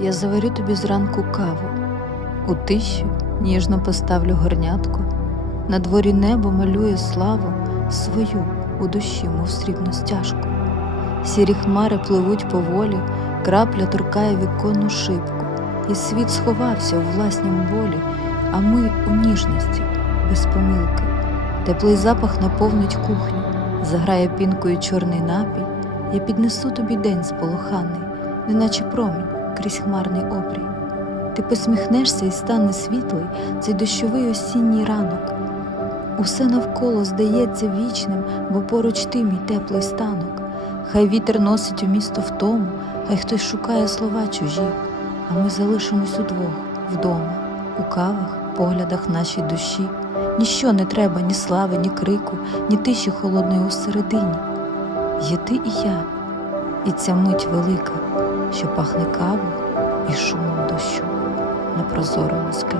я заварю тобі зранку каву, у тиші ніжно поставлю горнятко, на дворі небо малює славу свою у душі, мов срібну стяжку. Сірі хмари пливуть поволі, крапля торкає віконну шибку, і світ сховався у власнім болі, а ми у ніжності, без помилки. Теплий запах наповнить кухню, заграє пінкою чорний напій. Я піднесу тобі день сполоханий, неначе промінь крізь хмарний обрій. Ти посміхнешся і стане світлий цей дощовий осінній ранок. Усе навколо здається вічним, бо поруч ти мій теплий станок. Хай вітер носить у місто втому, хай хтось шукає слова чужі, а ми залишимось удвох вдома, у кавах, поглядах нашій душі. Ніщо не треба, ні слави, ні крику, ні тиші холодної усередині. Є ти і я, і ця мить велика, що пахне кавою і шумом дощу на прозорому склі.